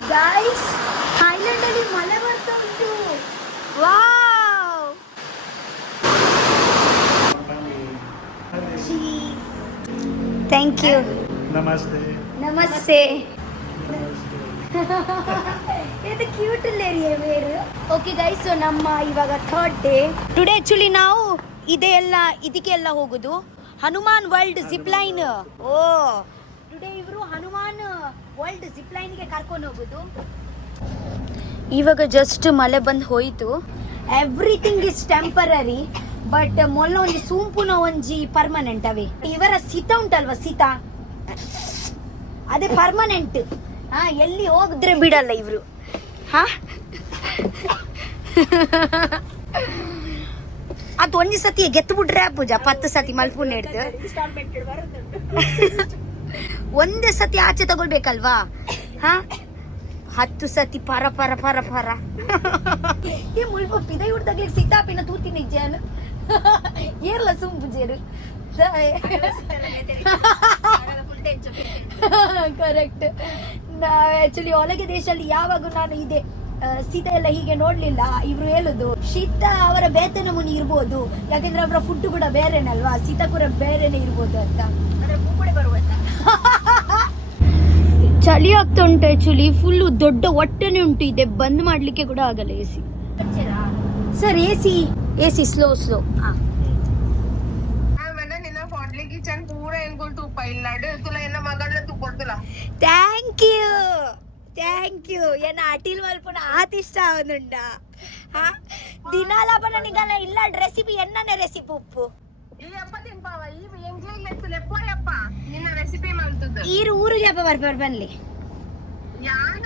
Guys, Thailand ಅಲ್ಲಿ ಮಳೆ ಬರ್ತಾ ಉಂಟು. ವಾವ್! Thank you. ನಮಸ್ತೆ. ನಮಸ್ತೆ. ಇದು ಕ್ಯೂಟ್ ಏರಿಯಾ ಬೇರೆ. ಓಕೆ ಗೈಸ್, ಸೊ ನಮ್ಮ ಇವಾಗ ಥರ್ಡ್ ಡೇ. ಟುಡೇ ಆಕ್ಚುಲಿ ನಾವು ಇದಕ್ಕೆಲ್ಲ ಹೋಗುದು ಹನುಮಾನ್ ವರ್ಲ್ಡ್ ಜಿಪ್ ಲೈನ್. ಓ, ಟುಡೇ ಇವರು ಹನುಮಾನ್ ವರ್ಲ್ಡ್ ಜಿಪ್ ಲೈನ್ಗೆ ಕರ್ಕೊಂಡು ಹೋಗುದು. ಇವಾಗ ಜಸ್ಟ್ ಮಳೆ ಬಂದು ಹೋಯಿತು. ಎವ್ರಿಥಿಂಗ್ ಇಸ್ ಟೆಂಪರರಿ, ಬಟ್ ಮೊಲ್ಲ ಒಂಜಿ ಸೂಂಪುನ ಒಂಜಿ ಪರ್ಮನೆಂಟ್ ಅವೇ. ಇವರ ಸೀತ ಉಂಟಲ್ವಾ, ಸೀತ ಅದೇ ಪರ್ಮನೆಂಟ್. ಎಲ್ಲಿ ಹೋಗಿದ್ರೆ ಬಿಡಲ್ಲ ಇವರು. ಅದು ಒಂದ್ ಸತಿ ಗೆತ್ತು ಬಿಟ್ರೆ ಪೂಜಾ 10 ಸತಿ ಮಲ್ಪುನ್ ಹಿಡ್ದು ಒಂದೇ ಸತಿ ಆಚೆ ತಗೊಳ್ಬೇಕಲ್ವಾ. 10 ಸತಿ ಪರ ಪರ ಪರ ಪರ ಈ ಮುಲ್ಪ ಪಿದ ಹಿಡ್ದಾಗ್ಲಿಕ್ಕೆ ಸಿಕ್ತಾಪಿನ ತೂತಿ ನಿಜಾನು ಏರ್ಲ ಸುಂಪುಜೇರು. ಕರೆಕ್ಟ್. ಆಕ್ಚುಲಿ ಒಳಗೆ ದೇಶದಲ್ಲಿ ಯಾವಾಗ ನಾನು ಇದೆ ಶೀತ ಎಲ್ಲ ಹೀಗೆ ನೋಡ್ಲಿಲ್ಲ. ಇವ್ರು ಹೇಳುದು ಶೀತ ಅವರ ಬೇತನ ಮುನಿ ಇರ್ಬೋದು, ಯಾಕಂದ್ರೆ ಅವರ ಫುಡ್ ಕೂಡ ಬೇರೆನಲ್ವಾ, ಶೀತ ಕೂಡ ಬೇರೆನೆ ಇರ್ಬೋದು ಅಂತ. ಚಳಿ ಆಗ್ತಾ ಉಂಟು. ಆಕ್ಚುಲಿ ಫುಲ್ ದೊಡ್ಡ ಹೊಟ್ಟೆನೆ ಉಂಟು. ಇದೆ ಬಂದ್ ಮಾಡ್ಲಿಕ್ಕೆ ಕೂಡ ಆಗಲ್ಲ A C. Sir A C slow slow. Thank you ಏನ ಅಟಿಲ್ ಮಲ್ಪುನ ಆತಿಷ್ಟ ಅವನುಂಡ ದಿನಾಲ ಪನ ನಿಗಲ ಇಲ್ಲ ರೆಸಿಪಿ ಎನ್ನನೆ ರೆಸಿಪಿ ಉಪ್ಪು ಈರು ಊರು ಜಪ ಬರ್ಬರ್ ಬನ್ಲಿ.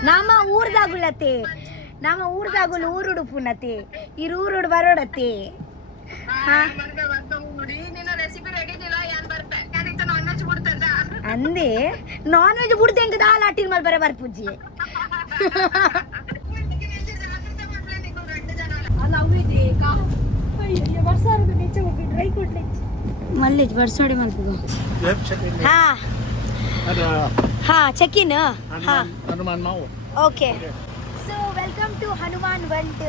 ನಮ್ಮ ಊರ್ದಾಗುಲತೆ, ನಮ್ಮ ಊರ್ದಾಗುಲು ಊರುಡು ಪುನತೆ ಇರು ಊರುಡು ಬರೋಡತೆ. ಅಂದೆ ನಾನ್ ವೆಜ್ ಬಿಡ್ದೆ ಹೆಂಗ ದಾಲ್ ಅಟಿಲ್ ಮಲ್ ಬರ ಬರ್ಪುಜ್ಜಿ. ಮಲ್ಲೇಜ್ ಬರ್ಸಾಡಿ ಮಲ್ಪುಗ. ಹಾ ಚೆಕ್ ಇನ್. ಹನುಮಾನ್ ಮಾವು. Okay, so welcome to Hanuman world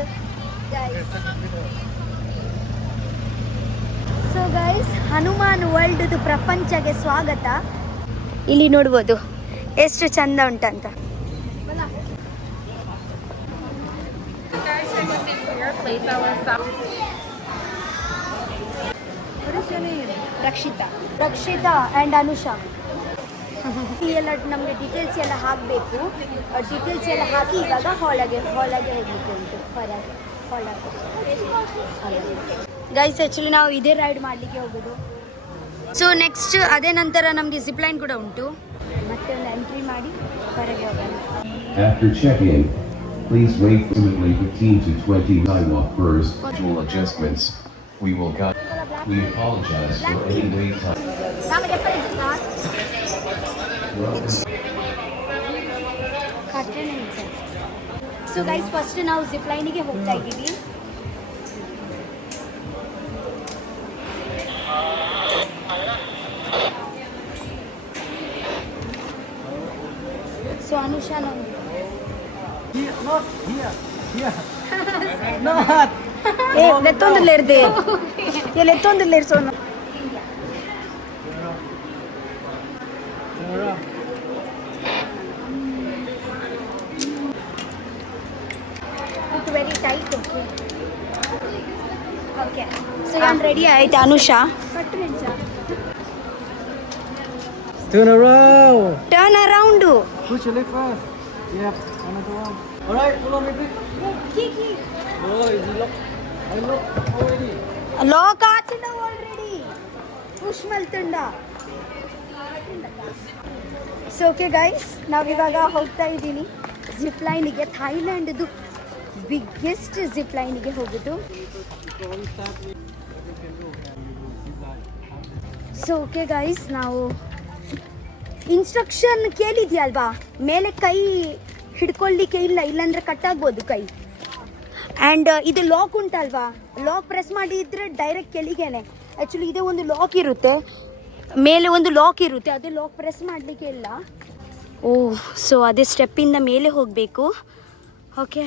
guys. So guys, Hanuman world ಪ್ರಪಂಚಕ್ಕೆ ಸ್ವಾಗತ. ಇಲ್ಲಿ ನೋಡ್ಬೋದು ಎಷ್ಟು ಚಂದ ಉಂಟಂತ. ರಕ್ಷಿತಾ ಅಂಡ್ ಅನುಷಾ ಎಲ್ಲ ನಮಗೆ ಡೀಟೇಲ್ಸ್ ಎಲ್ಲ ಹಾಕಬೇಕು. ಡೀಟೇಲ್ಸ್ ಎಲ್ಲ ಹಾಕಿ ಇವಾಗ ಹಾಲಾಗೆ ಹೋಗ್ಲಿಕ್ಕೆ ಉಂಟು. ಹಾಲಾಗೆ ಗೈಸ್, ಆ್ಯಕ್ಚುಲಿ ನಾವು ಇದೇ ರೈಡ್ ಮಾಡಲಿಕ್ಕೆ ಹೋಗೋದು. ಸೊ ನೆಕ್ಸ್ಟ್ ಅದೇ ನಂತರ ನಮಗೆ ಜಿಪ್ ಲೈನ್ ಕೂಡ ಉಂಟು. ಮತ್ತೆ ಒಂದು ಎಂಟ್ರಿ ಮಾಡಿ ಹೊರಗೆ ಹೋಗೋಣ. After check-in, please wait approximately 15 to 20 sidewalk first. Visual adjustments. We will guide. We apologize for any wait time. So guys, first ನಾವು ಜಿಪ್ ಲೈನಿಗೆ ಹೋಗ್ತಾ ಇದ್ದೀವಿ. ಸೊ ಅನುಷಾ ಲೆತ್ತೊಂದಿಲ್ಲ ಸೋನು. Very tight. ಓಕೆ, ಸೊ ನಾನು ರೆಡಿ ಆಯ್ತು. Anusha Turn around. Turn around. Push your leg first. Yep, another one. Alright, follow me please. Oh, is it lock? I lock already. Lock ಆಚಿಂದ ಆಲ್ರೆಡಿ ಪುಷ್ ಮಲ್ತುಂಡ. ಸೊ ಓಕೆ ಗೈಸ್, ನಾವಿವಾಗ ಹೋಗ್ತಾ ಇದ್ದೀನಿ zip ಲೈನಿಗೆ. ಥೈಲ್ಯಾಂಡ್ದು biggest zip ಲೈನಿಗೆ ಹೋಗುದು. So okay guys, ನಾವು ಇನ್ಸ್ಟ್ರಕ್ಷನ್ ಕೇಳಿದ್ಯಲ್ವಾ, ಮೇಲೆ ಕೈ ಹಿಡ್ಕೊಳ್ಳಿಕ್ಕೆ ಇಲ್ಲ, ಇಲ್ಲಾಂದ್ರೆ ಕಟ್ ಆಗ್ಬೋದು ಕೈ. ಆ್ಯಂಡ್ ಇದು ಲಾಕ್ ಉಂಟಲ್ವಾ, ಲಾಕ್ ಪ್ರೆಸ್ ಮಾಡಿದ್ರೆ ಡೈರೆಕ್ಟ್ ಕೆಳಗೇನೆ. ಆ್ಯಕ್ಚುಲಿ ಇದೇ ಒಂದು ಲಾಕ್ ಇರುತ್ತೆ, ಮೇಲೆ ಒಂದು ಲಾಕ್ ಇರುತ್ತೆ, ಅದು ಲಾಕ್ ಪ್ರೆಸ್ ಮಾಡಲಿಕ್ಕೆ ಇಲ್ಲ. ಓ ಸೊ ಅದೇ ಸ್ಟೆಪ್ಪಿಂದ ಮೇಲೆ ಹೋಗಬೇಕು. ಓಕೆ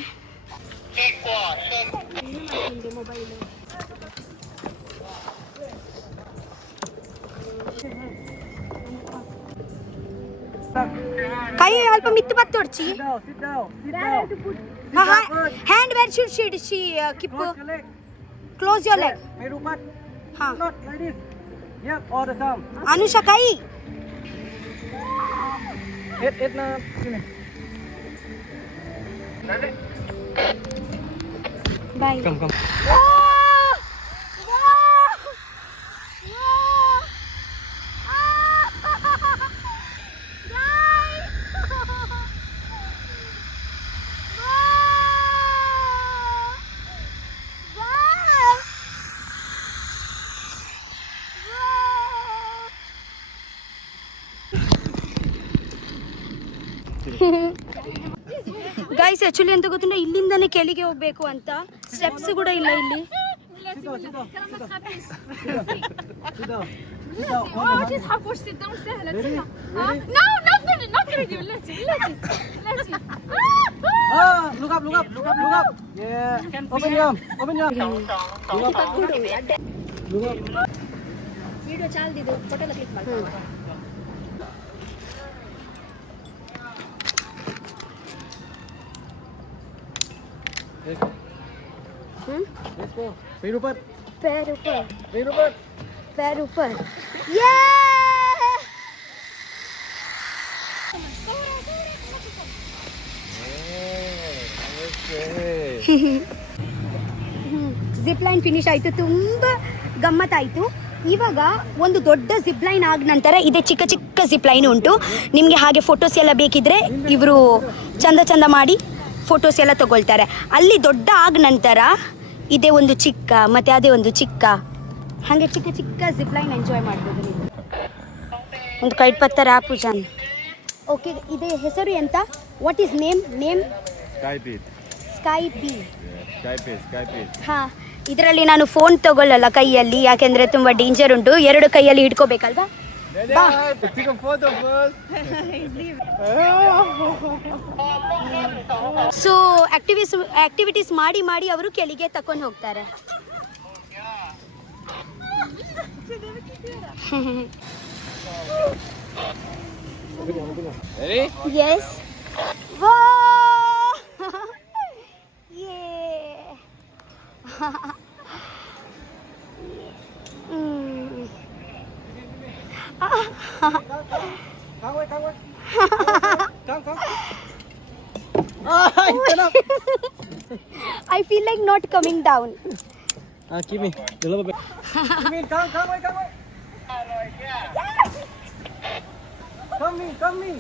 ಕೈ ಅಲ್ಪ ಮಿತ್ತು ಬತ್ತೋಡ್ಚಿ Sit down. Sit down. Sit down. Sit down first. Hand wear should she keep Cross your leg. Close your leg. Perupat. ಹಾ Not like this. Yep, all the time. Anusha ಕೈ Head na. Sini. ಬಾಯ್. Come. Guys actually ಅಂತ ಗೊತ್ತಿಲ್ಲ, ಇಲ್ಲಿಂದಾನೇ ಕೆಳಗೆ ಹೋಗ್ಬೇಕು ಅಂತ. Steps ಕೂಡ ಇಲ್ಲ ಇಲ್ಲಿ. Sit down. Sit down. just حبوش sit down سهلة Ready? سهلة. Ready? No, not ready. Let's see. Look up. Yeah. Open your arm. Look up. Video ಚಾಲ್ದಿದ್ದು ಫೋಟೋ ಕ್ಲಿಕ್ ಮಾಡಿ. Let's go. Perupat. पैर ऊपर, Perupat. पैर ऊपर. ये ಜಿಪ್ ಲೈನ್ ಫಿನಿಶ್ ಆಯಿತು. ತುಂಬ ಗಮ್ಮತ್ತಾಯಿತು. ಇವಾಗ ಒಂದು ದೊಡ್ಡ ಜಿಪ್ ಲೈನ್ ಆದ ನಂತರ ಇದೇ ಚಿಕ್ಕ ಚಿಕ್ಕ ಜಿಪ್ ಲೈನ್ ಉಂಟು. ನಿಮಗೆ ಹಾಗೆ ಫೋಟೋಸ್ ಎಲ್ಲ ಬೇಕಿದ್ರೆ ಇವರು ಚಂದ ಮಾಡಿ ಫೋಟೋಸ್ ಎಲ್ಲ ತಗೊಳ್ತಾರೆ. ಅಲ್ಲಿ ದೊಡ್ಡ ಆದ ನಂತರ ಇದೇ ಒಂದು ಚಿಕ್ಕ ಮತ್ತು ಅದೇ ಒಂದು ಚಿಕ್ಕ, ಹಾಗೆ ಚಿಕ್ಕ ಚಿಕ್ಕ ಜಿಪ್ ಲೈನ್ ಎಂಜಾಯ್ ಮಾಡ್ಬೋದು ನೀವು. ಒಂದು ಕೈಟ್ ಪತ್ತರ ಪೂಜಾನ್. ಓಕೆ, ಇದೇ ಹೆಸರು ಎಂತ? What is name? Sky B. ಹಾಂ, ಇದರಲ್ಲಿ ನಾನು ಫೋನ್ ತಗೊಳ್ಳಲ್ಲ ಕೈಯಲ್ಲಿ, ಯಾಕೆಂದರೆ ತುಂಬ ಡೇಂಜರ್ ಉಂಟು. 2 ಕೈಯಲ್ಲಿ ಹಿಡ್ಕೋಬೇಕಲ್ವಾ. ಬಾ. Take a photo first. So activities ಮಾಡಿ ಅವರು ಕೆಳಗೆ ತಕೊಂಡು ಹೋಗ್ತಾರೆ. Ready? ಎಸ್. ವಾ Come. Stand up. I feel like not coming down. Give me. The little bit. Come in. Come in.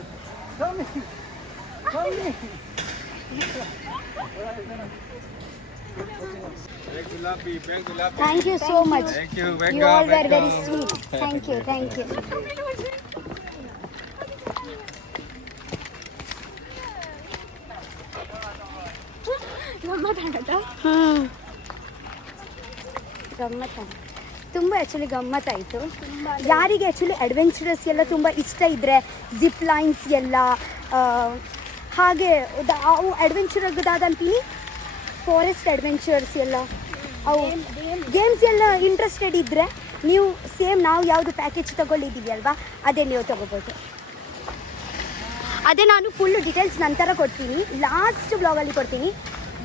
Thank you so much. Thank you. You all were very sweet. Thank you. ತುಂಬ actually ಗಮ್ಮತ್ತಾಯಿತು. ಯಾರಿಗೆ actually adventurous ಎಲ್ಲ ತುಂಬ ಇಷ್ಟ ಇದ್ದರೆ zip lines ಎಲ್ಲ ಹಾಗೆ ಅವು ಅಡ್ವೆಂಚರ್ದಾದಂತೀನಿ, forest adventures ಎಲ್ಲ ಅವು ಗೇಮ್ಸ್ ಎಲ್ಲ ಇಂಟ್ರೆಸ್ಟೆಡ್ ಇದ್ದರೆ ನೀವು ಸೇಮ್ ನಾವು ಯಾವುದು ಪ್ಯಾಕೇಜ್ ತೊಗೊಳ್ಳಿದ್ದೀವಿ ಅಲ್ವಾ, ಅದೇ ನೀವು ತೊಗೋಬೋದು. ಅದೇ ನಾನು ಫುಲ್ ಡೀಟೇಲ್ಸ್ ನಂತರ ಕೊಡ್ತೀನಿ, ಲಾಸ್ಟ್ ಬ್ಲಾಗಲ್ಲಿ ಕೊಡ್ತೀನಿ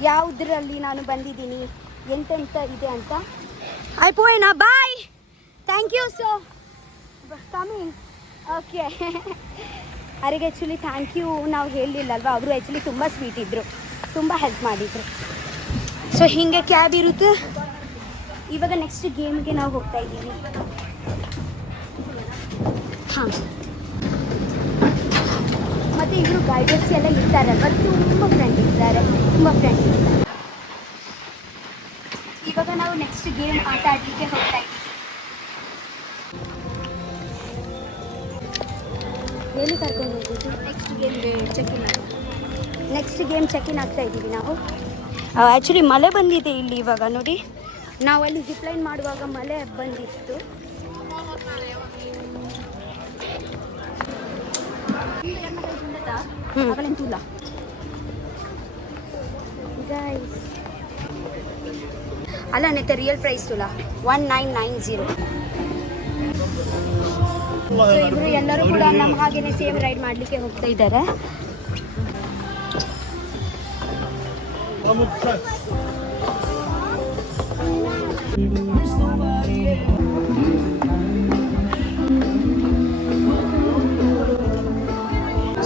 ಯಾವುದರಲ್ಲಿ ನಾನು ಬಂದಿದ್ದೀನಿ, ಎಂತೆಂತ ಇದೆ ಅಂತ. ಆಯ್ಪೋಯ್ನಾ, bye, thank you so coming. Okay, ಅವರಿಗೆ ಆ್ಯಕ್ಚುಲಿ ಥ್ಯಾಂಕ್ ಯು ನಾವು ಹೇಳಲಿಲ್ಲಲ್ವ, ಅವರು ಆ್ಯಕ್ಚುಲಿ ತುಂಬ ಸ್ವೀಟ್ ಇದ್ದರು, ತುಂಬ ಹೆಲ್ಪ್ ಮಾಡಿದರು. ಸೊ ಹೀಗೆ ಕ್ಯಾಬ್ ಇರುತ್ತೆ. ಇವಾಗ ನೆಕ್ಸ್ಟ್ ಗೇಮ್ಗೆ ನಾವು ಹೋಗ್ತಾ ಇದ್ದೀವಿ. ಹಾಂ, ಮತ್ತು ಇವರು ಗೈಡರ್ಸ್ ಎಲ್ಲ ಇರ್ತಾರಲ್ವ, ತುಂಬ ಫ್ರೆಂಡ್ ಇದ್ದಾರೆ. ಇವಾಗ ನಾವು ನೆಕ್ಸ್ಟ್ ಗೇಮ್ ಆಟ ಆಡಲಿಕ್ಕೆ ಹೋಗ್ತಾ ಇದ್ದೀವಿ. ಎಲ್ಲಿ ಕರ್ಕೊಂಡು ಹೋಗ್ಬೋದು? ನೆಕ್ಸ್ಟ್ ಗೇಮ್ ಚೆಕ್-ಇನ್ ಆಗ್ತಾ ಇದ್ದೀವಿ ನಾವು. ಆ್ಯಕ್ಚುಲಿ ಮಳೆ ಬಂದಿದೆ ಇಲ್ಲಿ ಇವಾಗ ನೋಡಿ. ನಾವು ಅಲ್ಲಿ ಜಿಪ್ಲೈನ್ ಮಾಡುವಾಗ ಮಳೆ ಬಂದಿತ್ತು. ta. Hmm. Akalin tula. Guys. ಅಲ್ಲ ನೆತ್ತೆ ರಿಯಲ್ ಪ್ರೈಸ್ ತುಲ 1990. ಸೊ ಇವರು ಎಲ್ಲರೂ ಕೂಡ ನಮ್ಮ ಹಾಗೇನೆ ಸೇಮ್ ರೈಡ್ ಮಾಡ್ಲಿಕ್ಕೆ ಹೋಗ್ತಾ ಇದ್ದಾರೆ.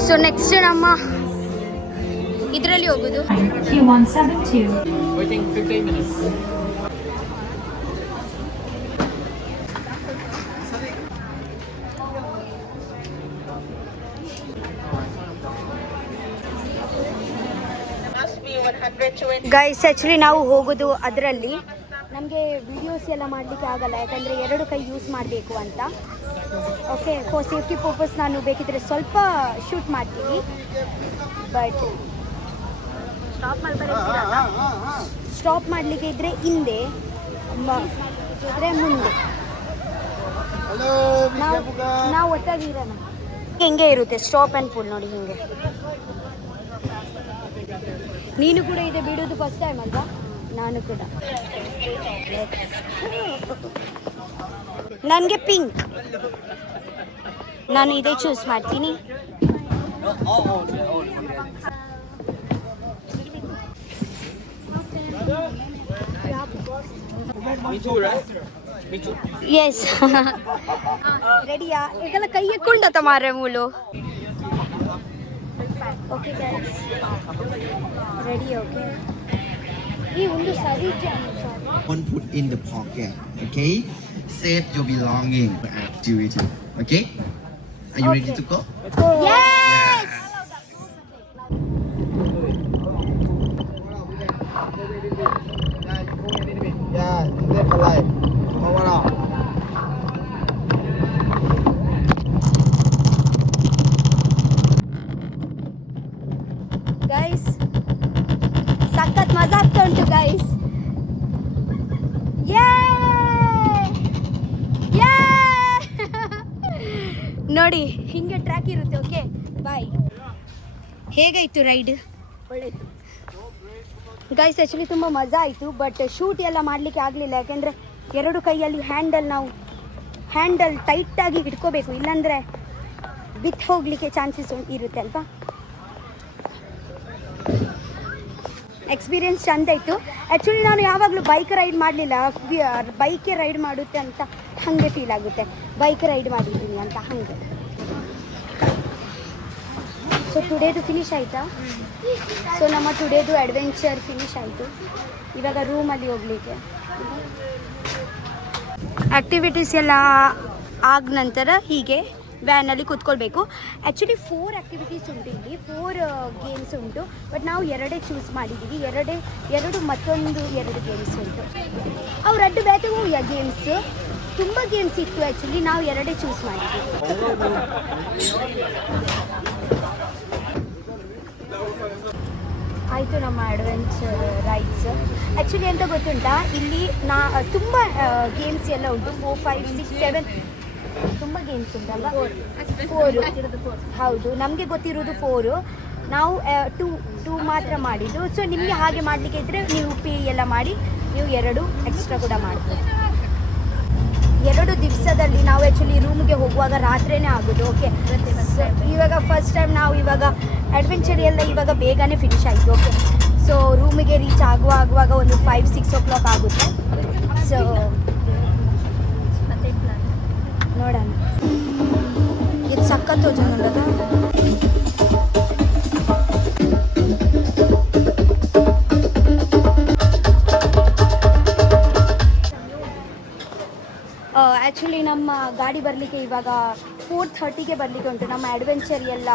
ಸೊ ನೆಕ್ಸ್ಟ್ ನಮ್ಮ ಇದರಲ್ಲಿ ಹೋಗೋದು Q172. Waiting 15 minutes. Guys actually ನಾವು ಹೋಗೋದು ಅದರಲ್ಲಿ ನಮಗೆ ವಿಡಿಯೋಸ್ ಎಲ್ಲ ಮಾಡಲಿಕ್ಕೆ ಆಗಲ್ಲ, ಯಾಕಂದರೆ 2 ಕೈ ಯೂಸ್ ಮಾಡಬೇಕು ಅಂತ. ಓಕೆ, ಫಾರ್ ಸೇಫ್ಟಿ ಪರ್ಪಸ್ ನಾನು ಬೇಕಿದ್ರೆ ಸ್ವಲ್ಪ ಶೂಟ್ ಮಾಡ್ತೀನಿ. ಬಟ್ ಸ್ಟಾಪ್ ಮಾಡಲಿಕ್ಕೆ ಇದ್ದರೆ ಹಿಂದೆ, ಇದ್ರೆ ಮುಂದೆ ನಾವು ಒಟ್ಟಾಗಿರೋಣ. ಹಿಂಗೆ ಇರುತ್ತೆ ಸ್ಟಾಪ್ ಆ್ಯಂಡ್ ಪುಲ್ ನೋಡಿ ಹಿಂಗೆ. ನೀನು ಕೂಡ ಇದೆ ಬಿಡೋದು ಫಸ್ಟ್ ಟೈಮ್ ಅಲ್ವಾ? ನಾನು ಕೂಡ. ನನಗೆ ಪಿಂಕ್, ನಾನು ಇದೇ ಚೂಸ್ ಮಾಡ್ತೀನಿ. Me too, right? Me too. Yes ರೆಡಿಯಾ? ಇದೆಲ್ಲ ಕೈ ಎಕ್ಕೊಂಡತ ಮಾರೆ ಮೂಲು. Okay guys ready. ಓಕೆ, ಈ ಒಂದು ಸರಿ One put in the pocket, okay? Save your belonging for activity, okay? Are you ready to go? Yes! Yeah, left or right. Over now. Guys ಸಖತ್ ಮಜಾ ಆಗ್ತಾ ಉಂಟು ಗೈಸ್. ನೋಡಿ ಹಿಂಗೆ ಟ್ರ್ಯಾಕ್ ಇರುತ್ತೆ. Okay bye. ಹೇಗಾಯಿತು ರೈಡ್? ಒಳ್ಳೆಯಿತು ಗೈಸ್. ಆ್ಯಕ್ಚುಲಿ ತುಂಬ ಮಜಾ ಆಯಿತು, ಬಟ್ ಶೂಟ್ ಎಲ್ಲ ಮಾಡಲಿಕ್ಕೆ ಆಗಲಿಲ್ಲ, ಯಾಕೆಂದರೆ 2 ಕೈಯಲ್ಲಿ ಹ್ಯಾಂಡಲ್ ಟೈಟಾಗಿ ಹಿಡ್ಕೋಬೇಕು, ಇಲ್ಲಾಂದರೆ ಬಿತ್ತು ಹೋಗಲಿಕ್ಕೆ ಚಾನ್ಸಸ್ ಇರುತ್ತೆ ಅಲ್ವಾ. ಎಕ್ಸ್ಪೀರಿಯನ್ಸ್ ಚಂದ ಇತ್ತು. ಆ್ಯಕ್ಚುಲಿ ನಾನು ಯಾವಾಗಲೂ ಬೈಕ್ ರೈಡ್ ಮಾಡಲಿಲ್ಲ, ಬೈಕೆ ರೈಡ್ ಮಾಡುತ್ತೆ ಅಂತ ಹಾಗೆ ಫೀಲ್ ಆಗುತ್ತೆ. ಬೈಕ್ ರೈಡ್ ಮಾಡಿದ್ದೀನಿ ಅಂತ ಹಾಗೆ. ಸೊ ಟುಡೇದು ಫಿನಿಶ್ ಆಯಿತಾ? ಸೊ ನಮ್ಮ ಟುಡೇದು ಅಡ್ವೆಂಚರ್ ಫಿನಿಶ್ ಆಯಿತು. ಇವಾಗ ರೂಮಲ್ಲಿ ಹೋಗಲಿಕ್ಕೆ ಆ್ಯಕ್ಟಿವಿಟೀಸ್ ಎಲ್ಲ ಆದ ನಂತರ ಹೀಗೆ ವ್ಯಾನಲ್ಲಿ ಕೂತ್ಕೊಳ್ಬೇಕು. ಆ್ಯಕ್ಚುಲಿ 4 ಆ್ಯಕ್ಟಿವಿಟೀಸ್ ಉಂಟು ಇಲ್ಲಿ, 4 ಗೇಮ್ಸ್ ಉಂಟು. ಬಟ್ ನಾವು 2 ಚೂಸ್ ಮಾಡಿದ್ದೀವಿ. 2 ಮತ್ತೊಂದು 2 ಗೇಮ್ಸ್ ಉಂಟು. ಅವ್ರು ಅಡ್ಡು ಬ್ಯಾಟಿಗೆ ಹೋಗ್ಯಾ ಗೇಮ್ಸ್? ತುಂಬ ಗೇಮ್ಸ್ ಇತ್ತು. ಆ್ಯಕ್ಚುಲಿ ನಾವು 2 ಚೂಸ್ ಮಾಡಿದ್ದೀವಿ. ಆಯಿತು ನಮ್ಮ ಅಡ್ವೆಂಚರ್ ರೈಡ್ಸ್. ಆ್ಯಕ್ಚುಲಿ ಎಂತ ಗೊತ್ತುಂಟಾ, ಇಲ್ಲಿ ತುಂಬ ಗೇಮ್ಸ್ ಎಲ್ಲ ಉಂಟು. 4, 5, 6, 7 ತುಂಬ ಗೇಮ್ಸ್ ಉಂಟಲ್ಲ. 4 ಹೌದು, ನಮಗೆ ಗೊತ್ತಿರೋದು 4. ನಾವು 2 ಮಾತ್ರ ಮಾಡಿದ್ದು. ಸೊ ನಿಮಗೆ ಹಾಗೆ ಮಾಡಲಿಕ್ಕೆ ಇದ್ದರೆ ನೀವು ಪೇ ಎಲ್ಲ ಮಾಡಿ ನೀವು 2 ಎಕ್ಸ್ಟ್ರಾ ಕೂಡ ಮಾಡ್ಬೋದು. 2 ದಿವಸದಲ್ಲಿ ನಾವು ಆ್ಯಕ್ಚುಲಿ ರೂಮ್ಗೆ ಹೋಗುವಾಗ ರಾತ್ರಿನೇ ಆಗೋದು. ಓಕೆ, ಇವಾಗ ಫಸ್ಟ್ ಟೈಮ್ ನಾವು ಇವಾಗ ಅಡ್ವೆಂಚರ್ ಎಲ್ಲ ಇವಾಗ ಬೇಗನೆ ಫಿನಿಶ್ ಆಯಿತು. ಓಕೆ, ಸೊ ರೂಮಿಗೆ ರೀಚ್ ಆಗುವಾಗ ಒಂದು 5-6 o'clock ಆಗುತ್ತೆ. ಸೊ ನೋಡೋಣ. ಇದು ಸಖತ್ ಯೋಜನೆ. ಆ್ಯಕ್ಚುಲಿ ನಮ್ಮ ಗಾಡಿ ಬರಲಿಕ್ಕೆ ಇವಾಗ 4:30ಗೆ ಬರಲಿಕ್ಕೆ ಉಂಟು. ನಮ್ಮ ಅಡ್ವೆಂಚರ್ ಎಲ್ಲ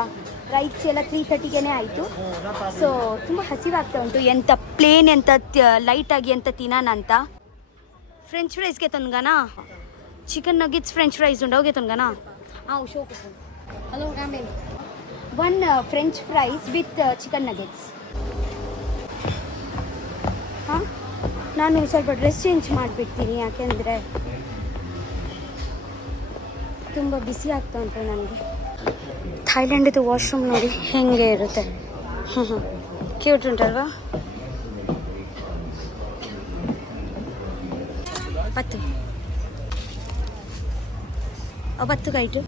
ರೈಡ್ಸ್ ಎಲ್ಲ 3:30ಗೆ ಆಯಿತು. ಸೊ ತುಂಬ ಹಸಿವಾಗ್ತಾ ಉಂಟು. ಎಂಥ ಪ್ಲೇನ್ ಎಂಥ ಲೈಟಾಗಿ ಎಂಥ ತಿನ್ನೋಣ ಅಂತ. ಫ್ರೆಂಚ್ ಫ್ರೈಸ್ಗೆ ತಂದ್ಗಾನಾ? ಚಿಕನ್ ನಗಿಟ್ಸ್ ಫ್ರೆಂಚ್ ಫ್ರೈಸ್ ಉಂಟು, ಹೋಗಿ ತಂದ್ಗಾನಾ? ಶೋ hello ramen 1 French fries with chicken nuggets. ಹಾಂ, ನಾನು ಸ್ವಲ್ಪ ಡ್ರೆಸ್ ಚೇಂಜ್ ಮಾಡಿಬಿಡ್ತೀನಿ, ಯಾಕೆಂದರೆ ತುಂಬ ಬಿಸಿ ಆಗ್ತಾ ಉಂಟು ನನಗೆ. ಥೈಲ್ಯಾಂಡಿದು ವಾಶ್ರೂಮ್ ನೋಡಿ ಹೆಂಗೆ ಇರುತ್ತೆ. ಕ್ಯೂಟ್ ಉಂಟಲ್ವಾ? ಬತ್ತು ಕೈಟು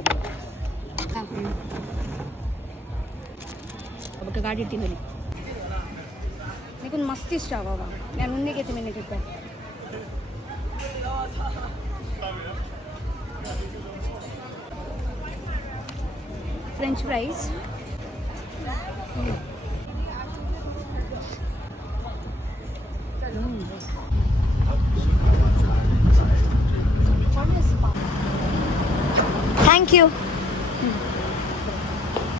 ಒಬ್ಬಕ್ಕೆ ಗಾಡಿ ಇಟ್ಟಿದ್ದೀನಿ. ನನಗೊಂದು ಮಸ್ತ್ ಇಷ್ಟ ಅವ ನಾನು ಮುಂದೆಗೆ ತಿನ್ನಿಟ್ಟಿದ್ದೆ. French fries, thank you.